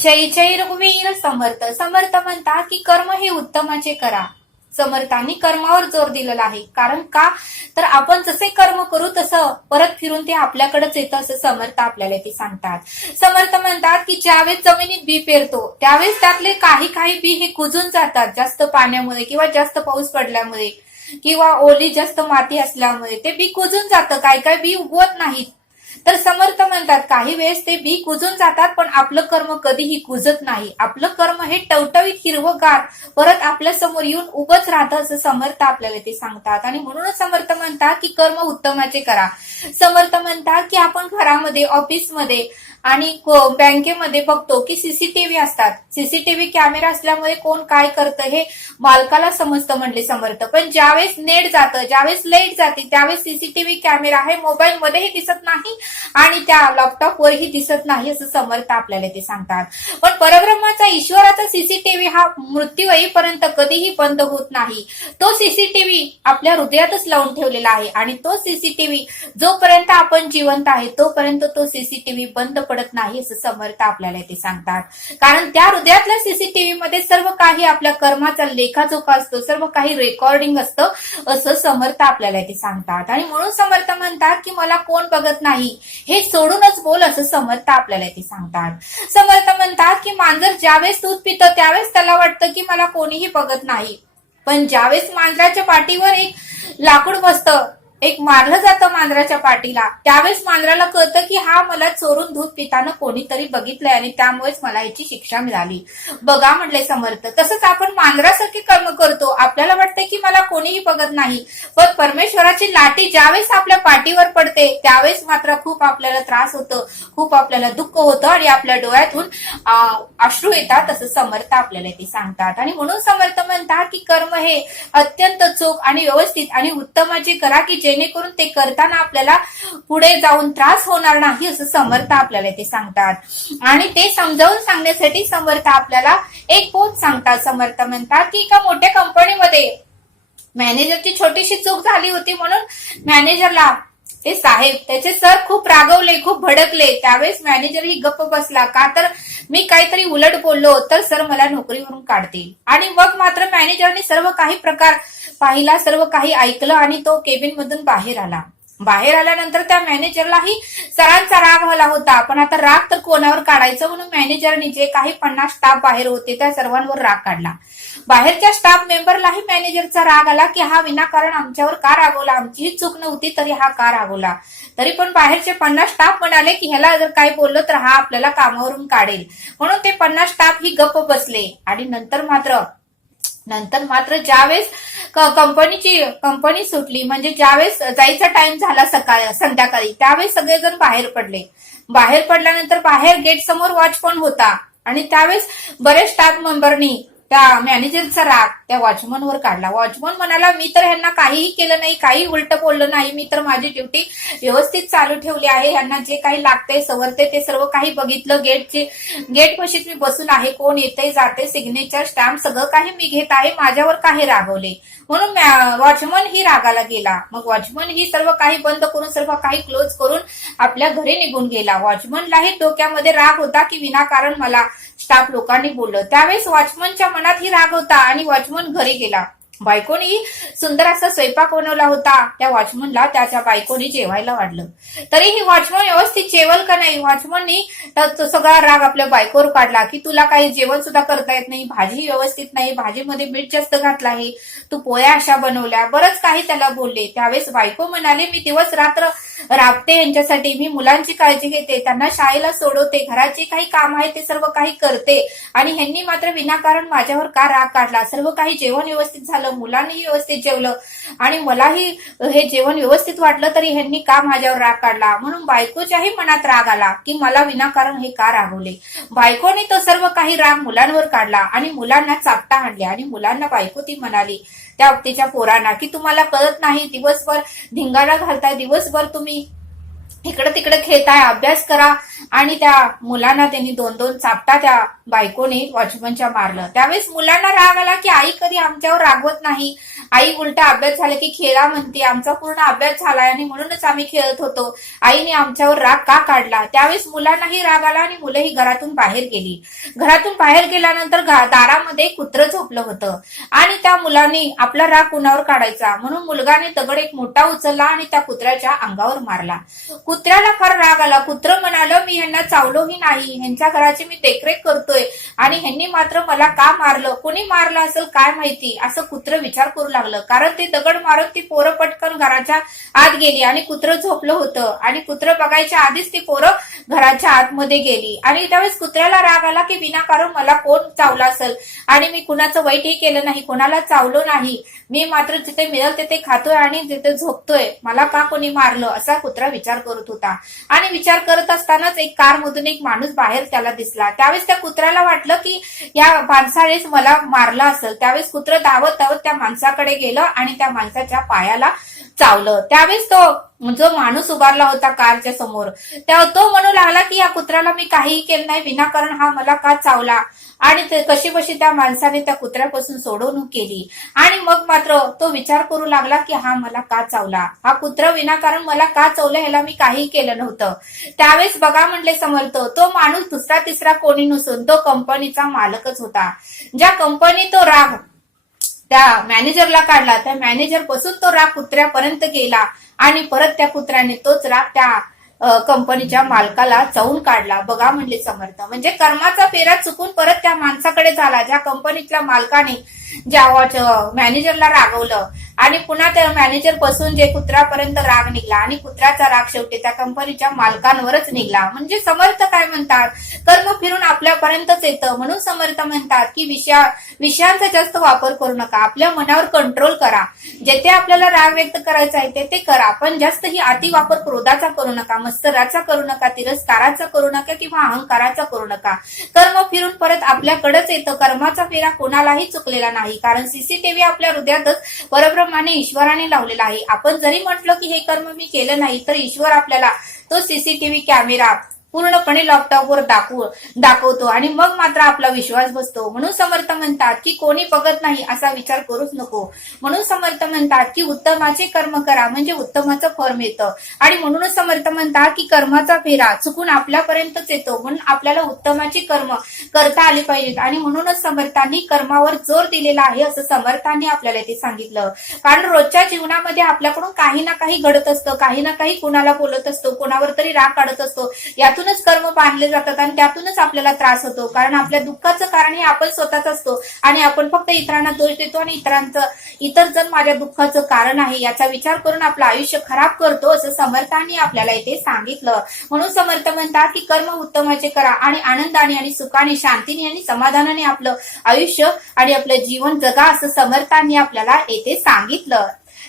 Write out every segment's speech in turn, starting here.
जय जय रघुवीर समर्थ. समर्थ म्हणतात की कर्म हे उत्तमाचे करा. समर्थांनी कर्मावर जोर दिलेला आहे. कारण का तर आपण जसे कर्म करू तसं परत फिरून ते आपल्याकडेच येतं असं समर्थ आपल्याला ते सांगतात. समर्थ म्हणतात की ज्यावेळेस जमिनीत बी पेरतो त्यावेळेस त्यातले काही काही बी हे कुजून जातात जास्त पाण्यामुळे किंवा जास्त पाऊस पडल्यामुळे किंवा ओली जास्त माती असल्यामुळे ते बी कुजून जातं. काय काय बी उगवत नाहीत. तर समर्थ म्हणतात काही वेळेस ते बी कुजून जातात पण आपलं कर्म कधीही कुजत नाही. आपलं कर्म हे टवटवीत हिरवगार परत आपल्या समोर येऊन उभंच राहतं असं समर्थ आपल्याला ते सांगतात. आणि म्हणूनच समर्थ म्हणतात की कर्म उत्तमाचे करा. समर्थ म्हणतात की आपण घरामध्ये ऑफिसमध्ये आणि बँकेमध्ये बघतो की सीसीटीव्ही असतात. सीसीटीव्ही कॅमेरा असल्यामुळे कोण काय करतं हे मालकाला समजतं म्हणले समर्थ. पण ज्यावेळेस नेट जातं ज्यावेळेस लाईट जाते त्यावेळेस सीसीटीव्ही कॅमेरा हे मोबाईल मध्येही दिसत नाही आणि त्या लॅपटॉप वरही दिसत नाही असं समर्थ आपल्याला ते सांगतात. पण परब्रह्माचा ईश्वराचा सीसीटीव्ही हा मृत्यू येईपर्यंत कधीही बंद होत नाही. तो सीसीटीव्ही आपल्या हृदयातच लावून ठेवलेला आहे आणि तो सीसीटीव्ही जोपर्यंत आपण जिवंत आहे तोपर्यंत तो सीसीटीव्ही बंद पडत नाही असं समर्थ आपल्याला ते सांगतात. कारण त्या हृदयातल्या सीसीटीव्ही मध्ये सर्व काही आपल्या कर्माचा लेखाजोखा असतो, सर्व काही रेकॉर्डिंग असतं असं समर्थ आपल्याला ते सांगतात. आणि म्हणून समर्थ म्हणतात की मला कोण बघत नाही हे सोडूनच बोल असं समर्थ आपल्याला ते सांगतात. समर्थ म्हणतात की मांजर ज्यावेळेस दूध पितं त्यावेळेस त्याला वाटतं की मला कोणीही बघत नाही. पण ज्यावेळेस मांजराच्या पाठीवर एक लाकूड बसतं, एक मारलं जातं मांजराच्या पाठीला, त्यावेळेस मांजराला कळतं की हा मला चोरून दूध पिताना कोणीतरी बघितलंय आणि त्यामुळेच मला याची शिक्षा मिळाली. बघा म्हटले समर्थ. तसंच आपण मांजरासारखे कर्म करतो. आपल्याला वाटतं की मला कोणीही बघत नाही पण परमेश्वराची लाठी ज्यावेळेस आपल्या पाठीवर पडते त्यावेळेस मात्र खूप आपल्याला त्रास होतो, खूप आपल्याला दुःख होतं आणि आपल्या डोळ्यातून अश्रू येतात असं समर्थ आपल्याला ते सांगतात. आणि म्हणून समर्थ म्हणतात की कर्म हे अत्यंत चोख आणि व्यवस्थित आणि उत्तमाचे करा की जेणेकरून ते करताना आपल्याला पुढे जाऊन त्रास होणार नाही असं समर्थ आपल्याला ते सांगतात. आणि ते समजावून सांगण्यासाठी समर्थ आपल्याला एक बोध सांगतात. समर्थ म्हणतात की एका मोठ्या कंपनीमध्ये मॅनेजरची छोटीशी चूक झाली होती म्हणून मॅनेजरला ते साहेब त्याचे सर खूप रागवले, खूप भडकले. त्यावेळेस मॅनेजर ही गप्प बसला. का तर मी काहीतरी उलट बोललो तर सर मला नोकरीवरून काढतील. आणि मग मात्र मॅनेजरने सर्व काही प्रकार पाहिला, सर्व काही ऐकलं आणि तो केबिन मधून बाहेर आला. बाहेर आल्यानंतर त्या मॅनेजरलाही सरांचा राग आला होता. पण आता राग तर कोणावर काढायचं म्हणून मॅनेजरने जे काही 50 स्टाफ बाहेर होते त्या सर्वांवर राग काढला. बाहेरच्या स्टाफ मेंबरलाही मॅनेजरचा राग आला की हा विनाकारण आमच्यावर का रागवला, आमचीही चूक नव्हती तरी हा का रागवला. तरी पण बाहेरचे 50 स्टाफ म्हणाले की ह्याला जर काही बोललं तर हा आपल्याला कामावरून काढेल. म्हणून ते 50 स्टाफ ही गप्प बसले. आणि नंतर मात्र ज्यावेळेस कंपनी सुटली म्हणजे ज्यावेळेस जायचा टाइम झाला संध्याकाळी त्यावेळेस सगळेजण बाहेर पडले. बाहेर पडल्यानंतर बाहेर गेट समोर वॉचमन होता आणि त्यावेळेस बरेच स्टाफ मेंबरनी त्या मॅनेजरचा राग त्या वॉचमनवर काढला. वॉचमन म्हणाला मी तर ह्यांना काहीही केलं नाही, काही उलट बोललं नाही, मी तर माझी ड्युटी व्यवस्थित चालू ठेवली आहे. ह्यांना जे काही लागतंय सवरते ते सर्व काही बघितलं. गेट पशीच मी बसून आहे, कोण येते जाते सिग्नेचर स्टॅम्प सगळं काही मी घेत आहे, माझ्यावर काही रागवले. म्हणून वॉचमन ही रागाला गेला. मग वॉचमन ही सर्व काही बंद करून सर्व काही क्लोज करून आपल्या घरी निघून गेला. वॉचमनलाही डोक्यामध्ये राग होता की विनाकारण मला स्टाफ लोकांनी बोललं. त्यावेळेस वॉचमनच्या मनात ही राग होता आणि वॉचमन घरी गेला. बायकोनी सुंदर असा स्वयंपाक बनवला होता. त्या वॉचमनला त्याच्या बायकोनी जेवायला वाढलं. तरीही वॉचमन व्यवस्थित जेवल का नाही, वॉचमननी सगळा राग आपल्या बायकोवर काढला की तुला काही जेवण सुद्धा करता येत नाही, भाजी व्यवस्थित नाही, भाजीमध्ये मीठ जास्त घातलं आहे, तू पोळ्या अशा बनवल्या, बरंच काही त्याला बोलले. त्यावेळेस बायको म्हणाले मी दिवस रात्र राबते यांच्यासाठी, मी मुलांची काळजी घेते, त्यांना शाळेला सोडवते, घराचे काही काम आहे ते सर्व काही करते आणि ह्यांनी मात्र विनाकारण माझ्यावर का राग काढला. सर्व काही जेवण व्यवस्थित झालं, मुलांनीही व्यवस्थित जेवलं आणि मलाही हे जेवण व्यवस्थित वाटलं तरी ह्यांनी का माझ्यावर राग काढला. म्हणून बायकोच्याही मनात राग आला की मला विनाकारण हे का रागवले. बायकोने तो सर्व काही राग मुलांवर काढला आणि मुलांना चापटा हाणले. आणि मुलांना बायको ती म्हणाली त्या तिच्या पोरांना की तुम्हाला कळत नाही, दिवसभर धिंगाणा घालताय, दिवसभर तुम्ही इकडे तिकडे खेळताय, अभ्यास करा. आणि त्या मुलांना त्यांनी 2-2 चापटा त्या बायकोने वॉचमनच्या मारलं. त्यावेळेस मुलांना राग आला की आई कधी आमच्यावर रागवत नाही, आई उलटा अभ्यास झाला की खेळा म्हणते, आमचा पूर्ण अभ्यास झालाय आणि म्हणूनच आम्ही खेळत होतो, आईने आमच्यावर राग का काढला. त्यावेळेस मुलांनाही राग आला आणि मुलं ही घरातून बाहेर गेली. घरातून बाहेर गेल्यानंतर दारामध्ये कुत्रं झोपलं होतं आणि त्या मुलांनी आपला राग कुणावर काढायचा म्हणून मुलगाने दगड एक मोठा उचलला आणि त्या कुत्र्याच्या अंगावर मारला. कुत्र्याला फार राग आला. कुत्रं म्हणालं, मी ह्यांना चावलोही नाही, ह्यांच्या घराची मी देखरेख करतोय आणि ह्यांनी मात्र मला का मारलं, कोणी मारलं असेल काय माहिती, असं कुत्रं विचार करू लागलं. कारण ते दगड मारत ती पोरं पटकन घराच्या आत गेली आणि कुत्रं झोपलं होतं आणि कुत्रं बघायच्या आधीच ती पोरं घराच्या आतमध्ये गेली. आणि त्यावेळेस कुत्र्याला राग आला की विनाकारण मला कोण चावला असेल आणि मी कुणाचं वाईटही केलं नाही, कोणाला चावलो नाही, मी मात्र जिथे मिळेल तिथे खातोय आणि जिथे झोपतोय, मला का कोणी मारलं, असा कुत्रा विचार करत होता. आणि विचार करत असतानाच एक कारमधून एक माणूस बाहेर त्याला दिसला. त्यावेळेस त्या कुत्र्याला वाटलं की या माणसानेच मला मारलं असेल. त्यावेळेस कुत्रं धावत धावत त्या माणसाकडे गेलं आणि त्या माणसाच्या पायाला चावलं. त्यावेळेस तो जो माणूस उभारला होता कारच्या समोर, तो म्हणू लागला की या कुत्र्याला मी काहीही केलं नाही, विनाकारण हा मला का चावला. आणि कशी बशी त्या माणसाने त्या कुत्र्यापासून सोडवणूक केली. आणि मग मात्र तो विचार करू लागला की हा मला का चावला, हा कुत्रा विनाकारण मला का चावलं, ह्याला मी काहीही केलं नव्हतं. त्यावेळेस बघा म्हणले समर्थ, तो माणूस दुसरा तिसरा कोणी नसून तो कंपनीचा मालकच होता. ज्या कंपनी तो राग त्या मॅनेजरला काढला, त्या मॅनेजर पासून तो राग कुत्र्यापर्यंत गेला आणि परत त्या कुत्र्याने तोच राग त्या कंपनीच्या मालकाला चावून काढला. बघा म्हणले समर्थ, म्हणजे कर्माचा फेरा चुकून परत त्या माणसाकडे झाला, ज्या कंपनीतल्या मालकाने ज्या मॅनेजरला रागवलं आणि पुन्हा त्या मॅनेजर पासून जे कुत्र्यापर्यंत राग निघला आणि कुत्र्याचा राग शेवटी त्या कंपनीच्या मालकांवरच निघला. म्हणजे समर्थ काय म्हणतात, कर्म फिरून आपल्यापर्यंतच येतं. म्हणून समर्थ म्हणतात की विषयांचा जास्त वापर करू नका, आपल्या मनावर कंट्रोल करा. जेथे आपल्याला राग व्यक्त करायचा आहे ते करा, पण जास्त ही अति वापर क्रोधाचा करू नका, मत्सराचा करू नका, तिरस्काराचा करू नका किंवा अहंकाराचा करू नका. कर्म फिरून परत आपल्याकडेच येतं. कर्माचा फेरा कोणालाही चुकलेला नाही, कारण सीसीटीव्ही आपल्या हृदयातच परब्रह्माने ईश्वराने लावलेला आहे. आपण जरी म्हटलं की हे कर्म मी केलं नाही, तर ईश्वर आपल्याला तो सीसीटीव्ही कॅमेरा पूर्णपणे लॅपटॉपवर दाखवतो आणि मग मात्र आपला विश्वास बसतो. म्हणून समर्थ म्हणतात की कोणी बघत नाही असा विचार करूच नको. म्हणून समर्थ म्हणतात की उत्तमाचे कर्म करा, म्हणजे उत्तमाचं फळ मिळतं. आणि म्हणूनच समर्थ म्हणतात की कर्माचा फेरा चुकून आपल्यापर्यंतच येतो, म्हणून आपल्याला उत्तमाची कर्म करता आली पाहिजेत. आणि म्हणूनच समर्थांनी कर्मावर जोर दिलेला आहे, असं समर्थांनी आपल्याला ते सांगितलं. कारण रोजच्या जीवनामध्ये आपल्याकडून काही ना काही घडत असतं, काही ना काही कुणाला बोलत असतो, कोणावर तरी राग काढत असतो, यातूनच कर्म बांधले जातात आणि त्यातूनच आपल्याला त्रास होतो. कारण आपल्या दुःखाचं कारण हे आपण स्वतःच असतो आणि आपण फक्त इतरांना दोष देतो आणि इतर जण माझ्या दुःखाचं कारण आहे याचा विचार करून आपलं आयुष्य खराब करतो, असं समर्थांनी आपल्याला इथे सांगितलं. म्हणून समर्थ म्हणतात की कर्म उत्तमाचे करा आणि आनंदाने आणि सुखाने, शांतीने आणि समाधानाने आपलं आयुष्य आणि आपलं जीवन जगा, असं समर्थांनी आपल्याला येथे सांगितलं.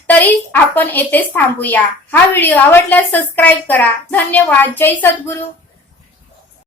तरी आपण येथेच थांबूया. हा व्हिडिओ आवडल्यास सबस्क्राईब करा. धन्यवाद. जय सद्गुरू.